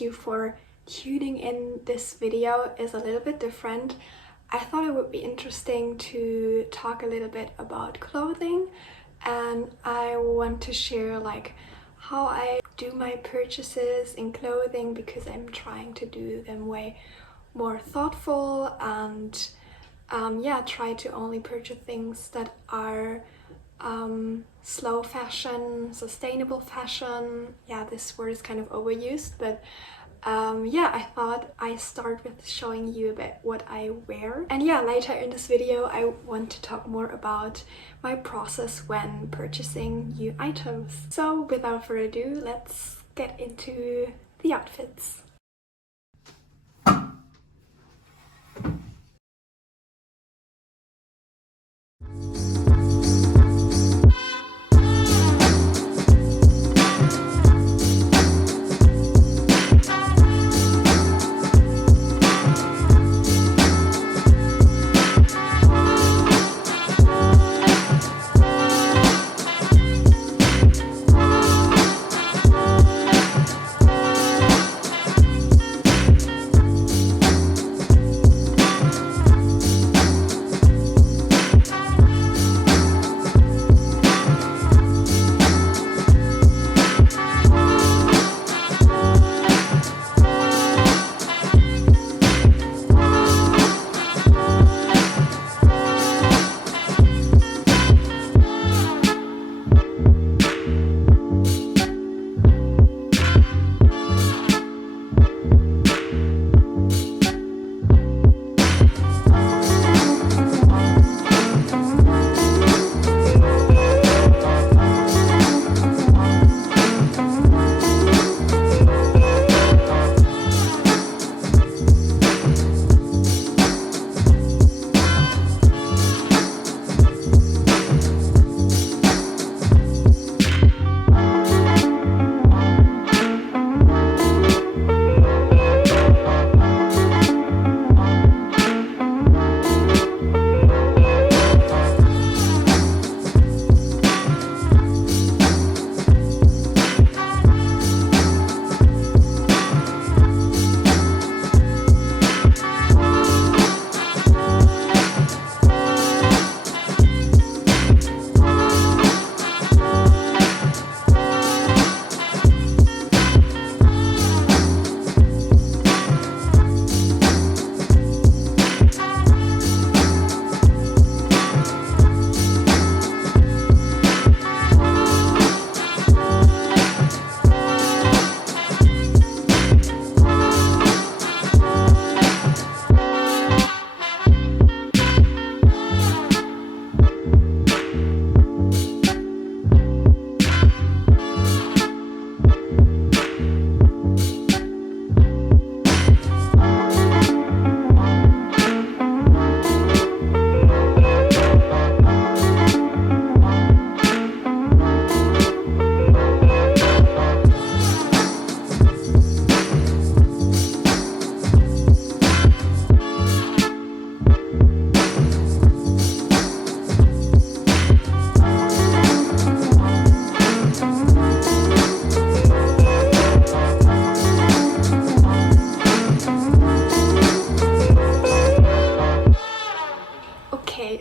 thank you for tuning in. This video is a little bit different. I thought it would be interesting to talk a little bit about clothing, and I want to share like how I do my purchases in clothing, because I'm trying to do them way more thoughtful and yeah, try to only purchase things that are slow fashion, sustainable fashion. Yeah, this word is kind of overused, but yeah, I thought I start with showing you a bit what I wear. And yeah, later in this video I want to talk more about my process when purchasing new items. So without further ado, let's get into the outfits.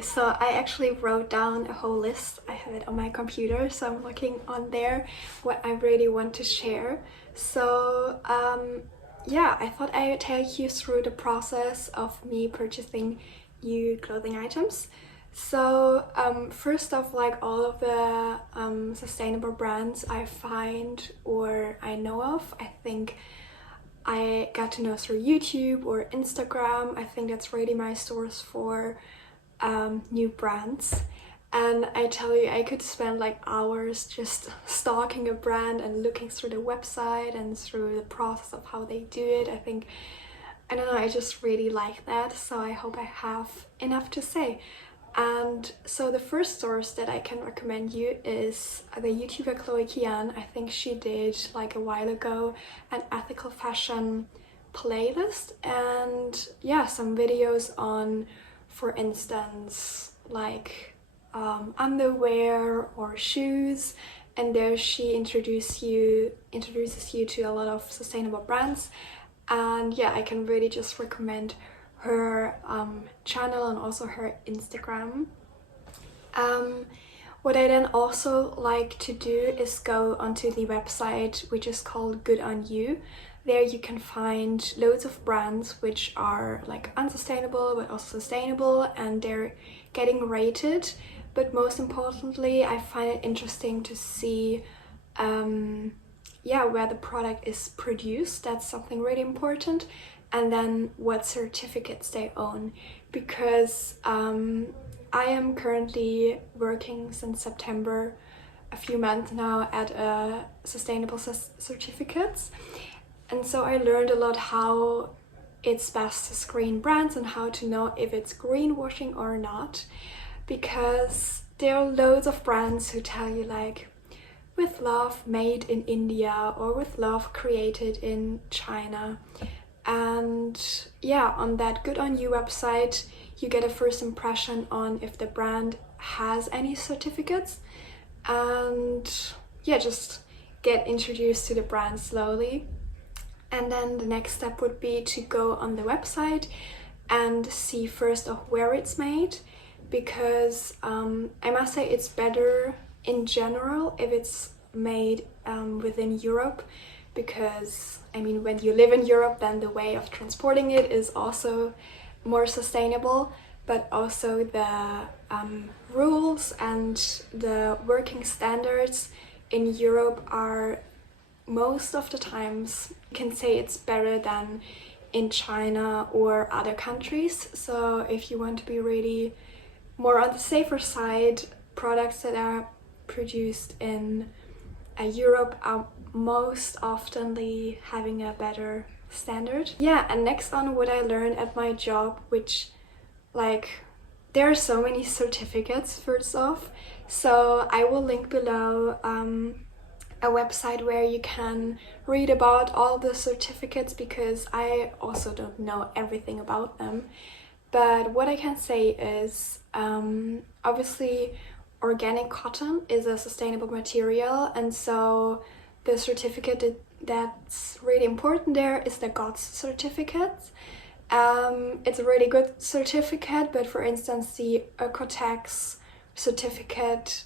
So I actually wrote down a whole list. I have it on my computer, so I'm looking on there what I really want to share. So yeah, I thought I would take you through the process of me purchasing new clothing items. So first off, like all of the sustainable brands I find or I know of, I think I got to know through YouTube or Instagram. I think that's really my source for new brands. And I tell you, I could spend like hours just stalking a brand and looking through the website and through the process of how they do it. I don't know, I just really like that, so I hope I have enough to say. And so the first source that I can recommend you is the YouTuber Chloe Kian. I think she did like a while ago an ethical fashion playlist, and yeah, some videos on, for instance, like underwear or shoes, and there she introduces you to a lot of sustainable brands. And yeah, I can really just recommend her channel and also her Instagram. What I then also like to do is go onto the website, which is called Good On You. There you can find loads of brands which are like unsustainable but also sustainable, and they're getting rated. But most importantly, I find it interesting to see where the product is produced. That's something really important. And then what certificates they own, because I am currently working since September, a few months now, at a sustainable certificates. And so I learned a lot how it's best to screen brands and how to know if it's greenwashing or not. Because there are loads of brands who tell you like, with love made in India, or with love created in China. And yeah, on that Good On You website, you get a first impression on if the brand has any certificates, and yeah, just get introduced to the brand slowly. And then the next step would be to go on the website and see first of where it's made, because I must say it's better in general if it's made within Europe, because I mean, when you live in Europe, then the way of transporting it is also more sustainable, but also the rules and the working standards in Europe are most of the times, you can say it's better than in China or other countries. So if you want to be really more on the safer side, products that are produced in Europe are most oftenly having a better standard. Yeah, and next on what I learned at my job, which like there are so many certificates first off. So I will link below a website where you can read about all the certificates, because I also don't know everything about them. But what I can say is obviously organic cotton is a sustainable material, and so the certificate that's really important there is the GOTS certificate. It's a really good certificate, but for instance the Oekotex certificate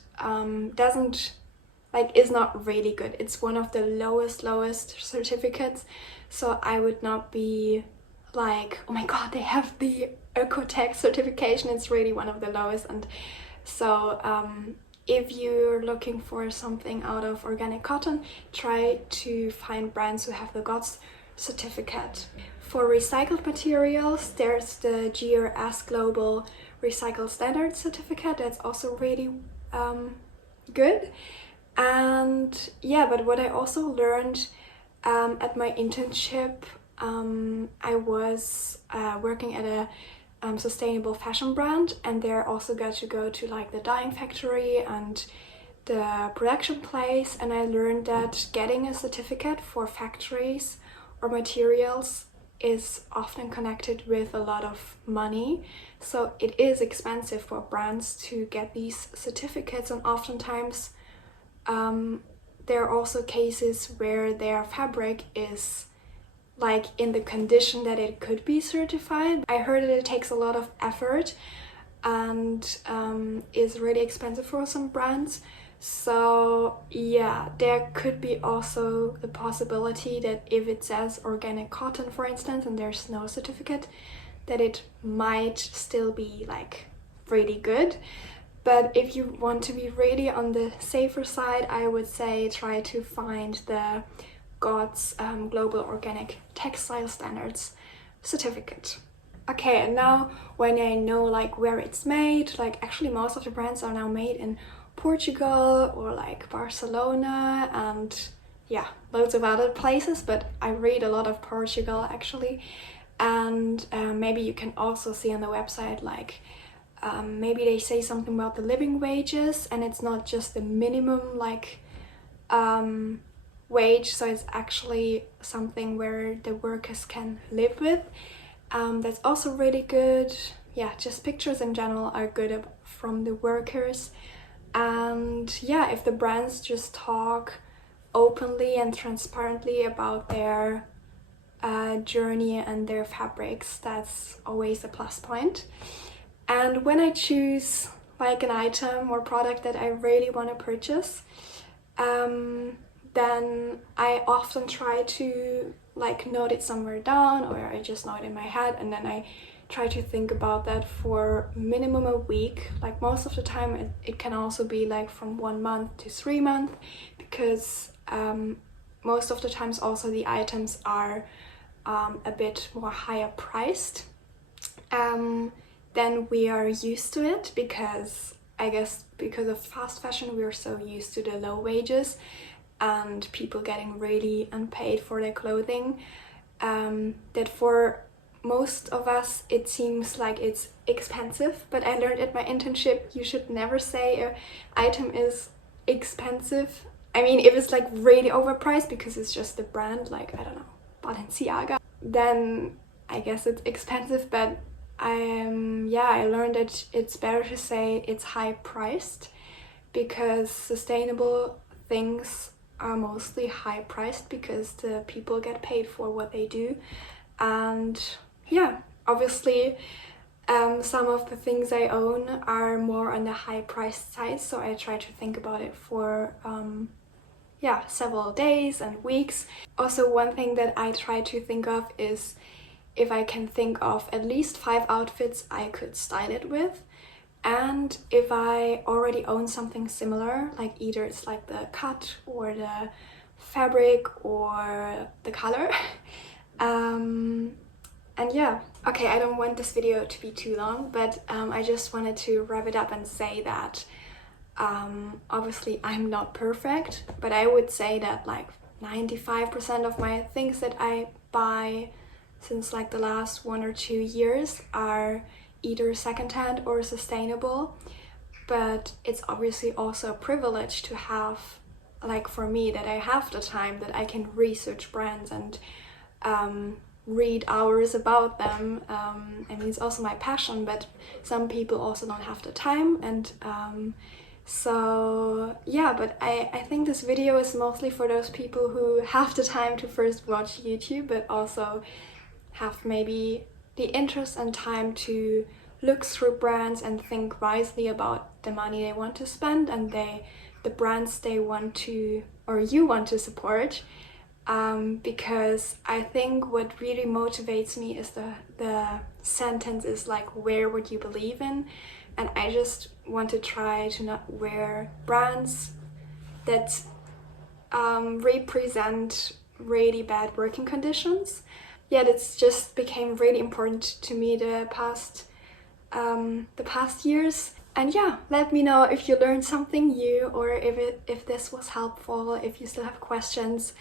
is not really good. It's one of the lowest certificates, so I would not be like, oh my god, they have the Oekotex certification. It's really one of the lowest. And so if you're looking for something out of organic cotton, try to find brands who have the GOTS certificate. For recycled materials, there's the GRS Global Recycled Standard certificate. That's also really good. And yeah, but what I also learned at my internship, I was working at a sustainable fashion brand, and there also got to go to like the dyeing factory and the production place, and I learned that getting a certificate for factories or materials is often connected with a lot of money. So it is expensive for brands to get these certificates, and oftentimes there are also cases where their fabric is like in the condition that it could be certified. I heard that it takes a lot of effort and is really expensive for some brands. So yeah, there could be also the possibility that if it says organic cotton, for instance, and there's no certificate, that it might still be like really good. But if you want to be really on the safer side, I would say try to find the GOTS Global Organic Textile Standards certificate. Okay, and now when I know like where it's made, like actually most of the brands are now made in Portugal or like Barcelona and yeah, loads of other places, but I read a lot of Portugal actually. And maybe you can also see on the website like maybe they say something about the living wages, and it's not just the minimum like wage, so it's actually something where the workers can live with. That's also really good. Yeah, just pictures in general are good from the workers. And yeah, if the brands just talk openly and transparently about their journey and their fabrics, that's always a plus point. And when I choose like an item or product that I really want to purchase, then I often try to like note it somewhere down, or I just know it in my head, and then I try to think about that for minimum a week. Like most of the time it can also be like from 1 month to 3 months, because most of the times also the items are a bit more higher priced than we are used to it, because I guess because of fast fashion we're so used to the low wages and people getting really unpaid for their clothing, that for most of us it seems like it's expensive. But I learned at my internship you should never say an item is expensive. I mean, if it's like really overpriced because it's just the brand, like, I don't know, Balenciaga, then I guess it's expensive. But I learned that it's better to say it's high priced, because sustainable things are mostly high priced because the people get paid for what they do. And yeah, obviously some of the things I own are more on the high priced side, so I try to think about it for several days and weeks. Also, one thing that I try to think of is if I can think of at least 5 outfits I could style it with, and if I already own something similar, like either it's like the cut or the fabric or the color. And yeah, okay, I don't want this video to be too long, but I just wanted to wrap it up and say that obviously I'm not perfect, but I would say that like 95% of my things that I buy since like the last 1 or 2 years are either secondhand or sustainable. But it's obviously also a privilege to have, like for me, that I have the time that I can research brands and read hours about them. I mean, it's also my passion, but some people also don't have the time. And so yeah, but I think this video is mostly for those people who have the time to first watch YouTube, but also have maybe the interest and time to look through brands and think wisely about the money they want to spend and the brands they want to, or you want to support. Because I think what really motivates me is the sentence is like, where would you believe in? And I just want to try to not wear brands that represent really bad working conditions. Yeah, that's just became really important to me the past years. And yeah, let me know if you learned something new, or if this was helpful, if you still have questions.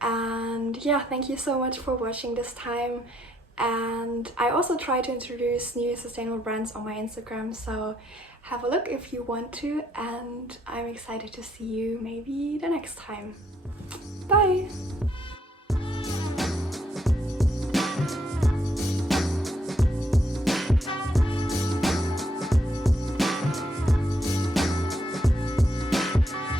And yeah, thank you so much for watching this time. And I also try to introduce new sustainable brands on my Instagram, so have a look if you want to, and I'm excited to see you maybe the next time. Bye!